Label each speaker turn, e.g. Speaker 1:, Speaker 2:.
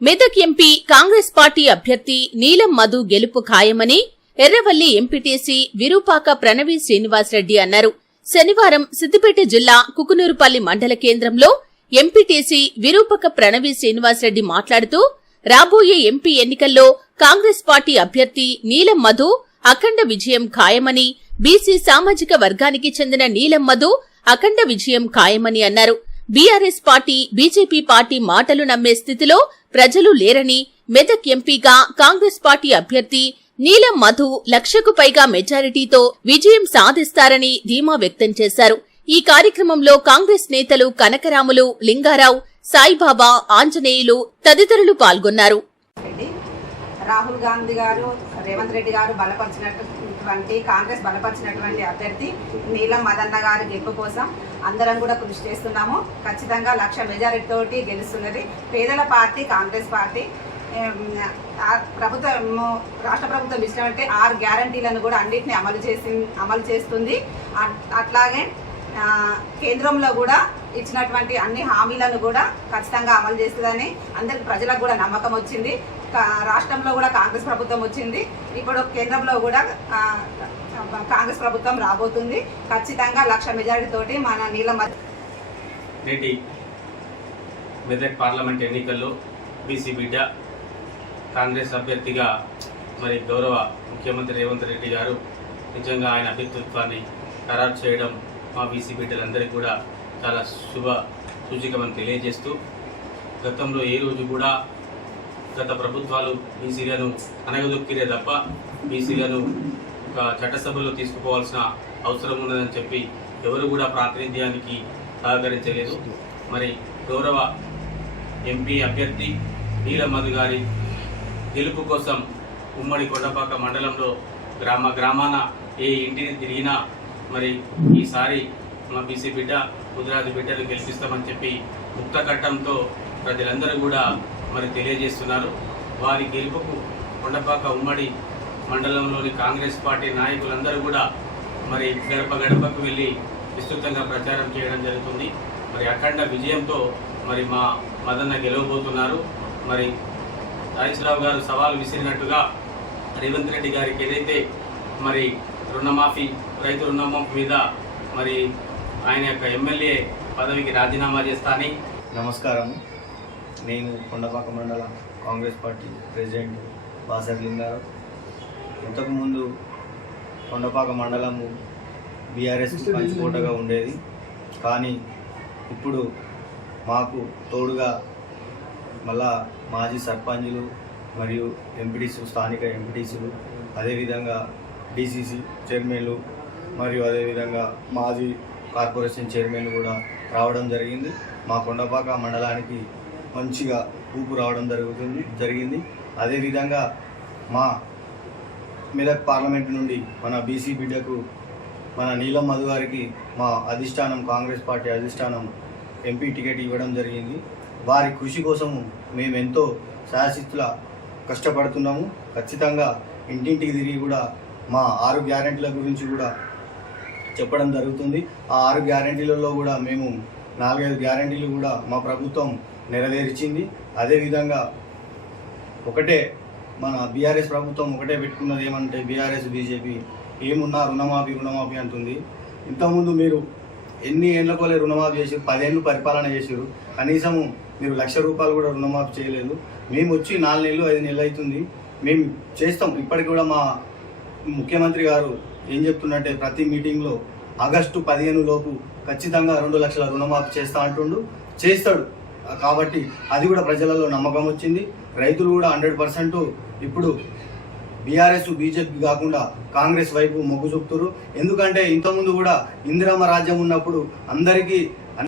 Speaker 1: Medak MP Congress party అభ్యర్థి నీలం మధు గెలుపు ఖాయమని ఎర్రవల్లి ఎంపీటీసీ విరూపాక ప్రణవి శ్రీనివాసరెడ్డి అన్నారు. శనివారం సిద్దిపేట జిల్లా కుకునూరుపల్లి మండల కేంద్రంలో ఎంపీటీసీ విరూపక ప్రణవి శ్రీనివాసరెడ్డి మాట్లాడుతూ రాబోయే ఎంపీ ఎన్నికల్లో కాంగ్రెస్ పార్టీ అభ్యర్థి నీలం మధు అఖండ విజయం ఖాయమని బీసీ సామాజిక వర్గానికి చెందిన నీలం మధు అఖండ విజయం ఖాయమని అన్నారు. బీఆర్ఎస్ పార్టీ బీజేపీ పార్టీ మాటలు నమ్మే స్థితిలో ప్రజలు లేరని మెదక్ ఎంపీగా కాంగ్రెస్ పార్టీ అభ్యర్థి నీలం మధు లక్షకు పైగా మెజారిటీతో విజయం సాధిస్తారని ధీమా వ్యక్తం చేశారు. ఈ కార్యక్రమంలో కాంగ్రెస్ నేతలు కనకరాములు లింగారావు సాయిబాబా ఆంజనేయులు తదితరులు పాల్గొన్నారు.
Speaker 2: రాహుల్ గాంధీ గారు రేవంత్ రెడ్డి గారు బలపరిచినటువంటి కాంగ్రెస్ బలపరిచినటువంటి అభ్యర్థి నీలం మదన్న గారి గెలుపు కోసం అందరం కూడా కృషి చేస్తున్నాము. ఖచ్చితంగా లక్ష మెజారిటీ తోటి గెలుస్తున్నది. పేదల పార్టీ కాంగ్రెస్ పార్టీ. ప్రభుత్వము ప్రభుత్వం రాష్ట్ర ప్రభుత్వం ఇచ్చినటువంటి ఆరు గ్యారంటీలను కూడా అన్నింటినీ అమలు చేసి అమలు చేస్తుంది. అట్లాగే కేంద్రంలో కూడా ఇచ్చినటువంటి అన్ని హామీలను కూడా ఖచ్చితంగా అమలు చేస్తుందని అందరికి ప్రజలకు కూడా నమ్మకం వచ్చింది. రాష్ట్రంలో కూడా కాంగ్రెస్ ప్రభుత్వం వచ్చింది. ఇప్పుడు కేంద్రంలో కూడా కాంగ్రెస్ ప్రభుత్వం రాబోతుంది. ఖచ్చితంగా లక్ష మెజారిటీతోటి మన నీలం
Speaker 3: నేటి మెదక్ పార్లమెంట్ ఎన్నికల్లో బీసీ బిడ్డ కాంగ్రెస్ అభ్యర్థిగా మరి గౌరవ ముఖ్యమంత్రి రేవంత్ రెడ్డి గారు నిజంగా ఆయన అభ్యర్థిత్వాన్ని ఖరారు చేయడం మా బీసీ బిడ్డలందరికీ కూడా చాలా శుభ సూచికమని తెలియజేస్తూ గతంలో ఏ రోజు కూడా గత ప్రభుత్వాలు బీసీలను అనగదొక్కిరే తప్ప బీసీలను ఒక చట్టసభలో తీసుకుపోవాల్సిన అవసరం ఉన్నదని చెప్పి ఎవరు కూడా ప్రాతినిధ్యానికి సహకరించలేదు. మరి గౌరవ ఎంపీ అభ్యర్థి నీల మధు గారి గెలుపు కోసం ఉమ్మడి కొండపాక మండలంలో గ్రామ గ్రామాన ఏ ఇంటిని తిరిగినా మరి ఈసారి మా బీసీ బిడ్డ ముదిరాజు బిడ్డను గెలిపిస్తామని చెప్పి ముక్త కట్టంతో ప్రజలందరూ కూడా మరి తెలియజేస్తున్నారు. వారి గెలుపుకు కొండపాక ఉమ్మడి మండలంలోని కాంగ్రెస్ పార్టీ నాయకులందరూ కూడా మరి గడప గడపకు వెళ్ళి విస్తృతంగా ప్రచారం చేయడం జరుగుతుంది. మరి అఖండ విజయంతో మరి మా మదన్న గెలవబోతున్నారు. మరి రాజేశ్వరరావు గారు సవాల్ విసిరినట్టుగా రేవంత్ రెడ్డి గారికి ఏదైతే మరి రుణమాఫీ రైతు రుణమాఫీ మీద మరి ఆయన యొక్క ఎమ్మెల్యే పదవికి రాజీనామా చేస్తా అని
Speaker 4: నమస్కారం. నేను కొండపాక మండల congress party president Basar Lingarao ఇంతకుముందు కొండపాక మండలము బీఆర్ఎస్ పంచుకోటగా ఉండేది. కానీ ఇప్పుడు మాకు తోడుగా మళ్ళా మాజీ సర్పంచులు మరియు ఎంపీటీసీ స్థానిక ఎంపీటీసీలు అదేవిధంగా డీసీసీ చైర్మన్లు మరియు అదేవిధంగా మాజీ కార్పొరేషన్ చైర్మన్లు కూడా రావడం జరిగింది. మా కొండపాక మండలానికి మంచిగా ఊపు రావడం జరుగుతుంది జరిగింది. అదేవిధంగా మా మెదక్ పార్లమెంట్ నుండి మన బీసీ బిడ్డకు మన నీలం మధు గారికి మా అధిష్టానం కాంగ్రెస్ పార్టీ అధిష్టానం ఎంపీ టికెట్ ఇవ్వడం జరిగింది. వారి కృషి కోసము మేము ఎంతో కష్టపడుతున్నాము. ఖచ్చితంగా ఇంటింటికి తిరిగి కూడా మా ఆరు గ్యారెంటీల గురించి కూడా చెప్పడం జరుగుతుంది. ఆ ఆరు గ్యారెంటీలలో కూడా మేము నాలుగైదు గ్యారెంటీలు కూడా మా ప్రభుత్వం నెరవేర్చింది. అదేవిధంగా ఒకటే మన బీఆర్ఎస్ ప్రభుత్వం ఒకటే పెట్టుకున్నది ఏమంటే బీఆర్ఎస్ బీజేపీ. ఏమున్నా రుణమాఫీ రుణమాఫీ అంటుంది. ఇంతకుముందు మీరు ఎన్ని ఏళ్ళకోలే రుణమాఫీ చేసారు పదేళ్ళు పరిపాలన చేసారు కనీసము మీరు లక్ష రూపాయలు కూడా రుణమాఫీ చేయలేదు. మేము వచ్చి నాలుగు నెలలు ఐదు నెలలు అవుతుంది. మేము చేస్తాం. ఇప్పటికి కూడా మా ముఖ్యమంత్రి గారు ఏం చెప్తున్నట్టే ప్రతి మీటింగ్లో ఆగస్టు పదిహేను లోపు ఖచ్చితంగా రెండు లక్షల రుణమాఫీ చేస్తా అంటుండు. చేస్తాడు. కాబట్టి అది కూడా ప్రజలలో నమ్మకం వచ్చింది. రైతులు కూడా హండ్రెడ్ పర్సెంట్ ఇప్పుడు బీఆర్ఎస్ బీజేపీ కాకుండా కాంగ్రెస్ వైపు మొగ్గు చూపుతారు ఎందుకంటే ఇంతకుముందు కూడా ఇందిరామ రాజ్యం ఉన్నప్పుడు అందరికీ